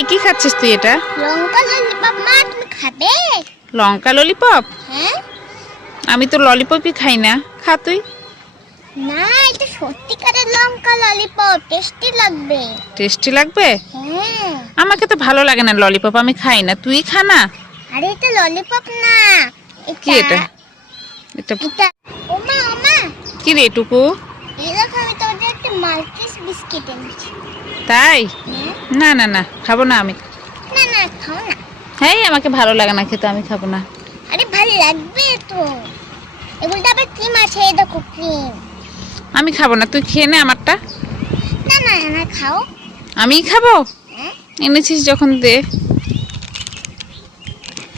এই কি খাচ্ছিস তুই এটা? লঙ্কা ললিপপ মা তুমি খাবে? লঙ্কা ললিপপ হ্যাঁ। আমি তো ললিপপই খাই না। খা তুই। না এটা সত্যিকারের লঙ্কা ললিপপ টেস্টি লাগবে। টেস্টি লাগবে? হ্যাঁ। আমাকে তো ভালো লাগে না ললিপপ আমি খাই না। তুই খা না। আরে এটা ললিপপ না। কি এটা এটা? এটা ওমা ওমা কি রে এটুকু এই দেখো আমি তোমাদের একটা মাল্টিস বিস্কিট এনেছি। তাই? না না না খাব না আমি। না না খাও না। হ্যাঁ আমাকে ভালো লাগে না খেতে আমি খাব না। আরে ভালো লাগবে তো। এগুলোতে আবার ক্রিম আছে এই দেখো ক্রিম। আমি খাব না তুই খেয়ে নে আমারটা। না না না খাও। আমি খাব? হ্যাঁ? এনেছিস যখন দে।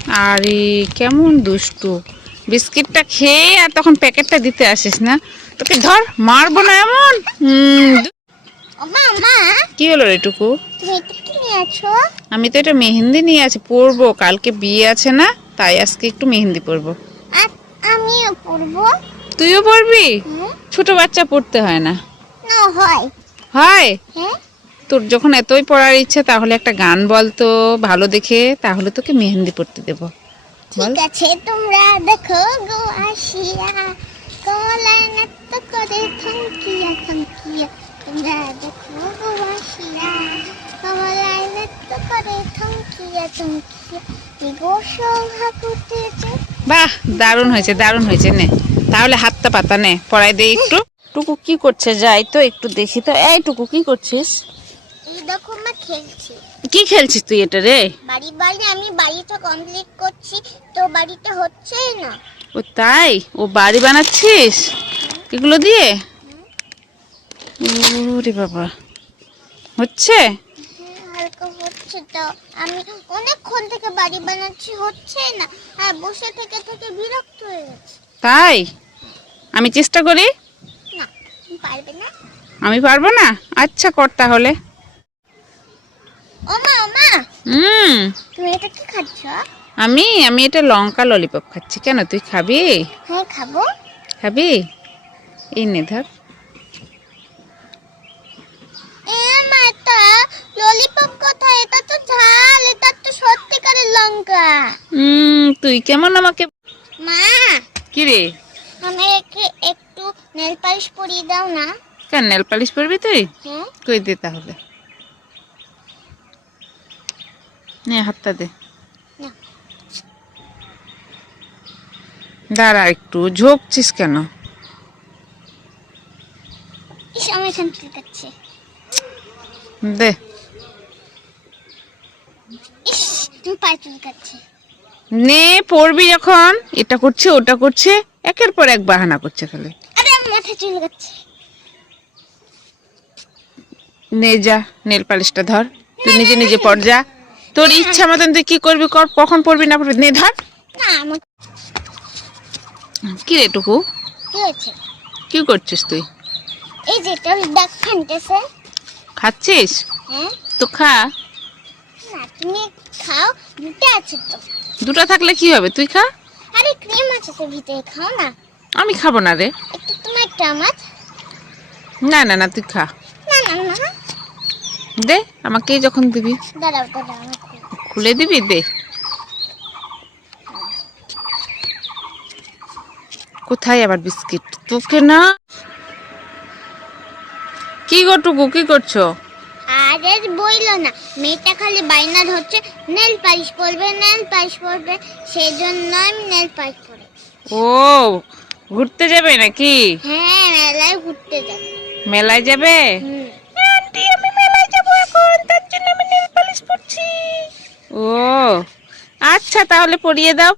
আরে কেমন দুষ্টু। বিস্কিটটা খেয়ে আর তখন প্যাকেটটা দিতে আসিস না। তোকে ধর মারবো না এমন। কি হলো রে টুকু? আমি তো এটা মেহেন্দি নিয়ে আছি পরবো। কালকে বিয়ে আছে না তাই আজকে একটু মেহেন্দি পরবো। আমিও পরবো। তুইও পরবি? ছোট বাচ্চা পড়তে হয় না। হয়। হয়? হ্যাঁ। তোর যখন এতই পড়ার ইচ্ছে তাহলে একটা গান বল তো ভালো দেখে তাহলে তোকে মেহেন্দি পড়তে দেবো। ঠিক আছে তোমরা দেখো গো আসিয়া। কমলায় নাট্য করে থমকিয়া থমকিয়া গো আসিয়া করে থমকিয়া বাহ দারুণ হয়েছে দারুণ হয়েছে নে। তাহলে হাতটা পাতা নে পড়াই দে একটু। টুকু কি করছে? যাই তো একটু দেখি তো। এই টুকু কি করছিস? এই দেখো মা খেলছি। কি খেলছিস তুই এটা রে? বাড়ি বাড়ি আমি বাড়িটা কমপ্লিট করছি। তো বাড়িটা হচ্ছেই না। ও তাই? ও বাড়ি বানাচ্ছিস? এগুলো দিয়ে? ওরে বাবা। হচ্ছে? হচ্ছে তো। আমি অনেকক্ষণ থেকে বাড়ি বানাচ্ছি হচ্ছে না। আর বসে থেকে থেকে বিরক্ত হয়ে গেছে। তাই? আমি চেষ্টা করি? না পারবে না। আমি পারব না? আচ্ছা কর তাহলে। ওমা ওমা! হুম। তুমি এটা কি খাচ্ছ? আমি আমি এটা লঙ্কা ললিপপ খাচ্ছি। কেন তুই খাবি? হ্যাঁ খাব। খাবি? এই নে ধর এ মা এটা ললিপপ কোথায় এটা তো ঝাল এটা তো সত্যিকারের লঙ্কা। উম, তুই কেমন আমাকে মা! কি রে আমাকে একটু নেল পালিশ পরিয়ে দাও না। কেন নেল পালিশ পরবি তুই? হ্যাঁ। কই দে তাহলে। নে হাতটা দে। দাঁড়া একটু ঝোঁকছিস কেন? দে। নে পড়বি যখন। এটা করছে ওটা করছে। একের পর এক বাহানা করছে খালি আরে আমার নে যা নেল পালিশটা ধর। তুই নিজে নিজে পড় যা। তোর ইচ্ছা মতন তুই কি করবি কর কখন পড়বি না পড়বি নে ধর। কি রে টুকু? কি করছিস তুই? এই যে ফানতেছে খাচ্ছিস? হ্যাঁ। তো খা। তুমি খাও দুটো আছে তো। দুটো থাকলে কি হবে? তুই খা। আরে ক্রিম আছে তো ভিতরে খাও না। আমি খাব না রে। একটু তোমার একটা আমার। না না না তুই খা। না না না দে আমাকে যখন দিবি। দাঁড়াও দাঁড়াও খুলে। খুলে দিবি? দে। কোথায় আবার বিস্কিট? তোকে না। কি গো টুকু কি করছ? আরে বইলো না। মেয়েটা খালি বাইনা ধরছে নেল পালিশ পরবে নেল পালিশ পরবে। সেই জন্য আমি নেল পালিশ পরে ও ঘুরতে যাবে নাকি? হ্যাঁ মেলায় ঘুরতে যাবে। মেলায় যাবে? আন্টি আমি মেলায় যাব এখন তার জন্য আমি নেল পালিশ পরছি। ও আচ্ছা তাহলে পরিয়ে দাও।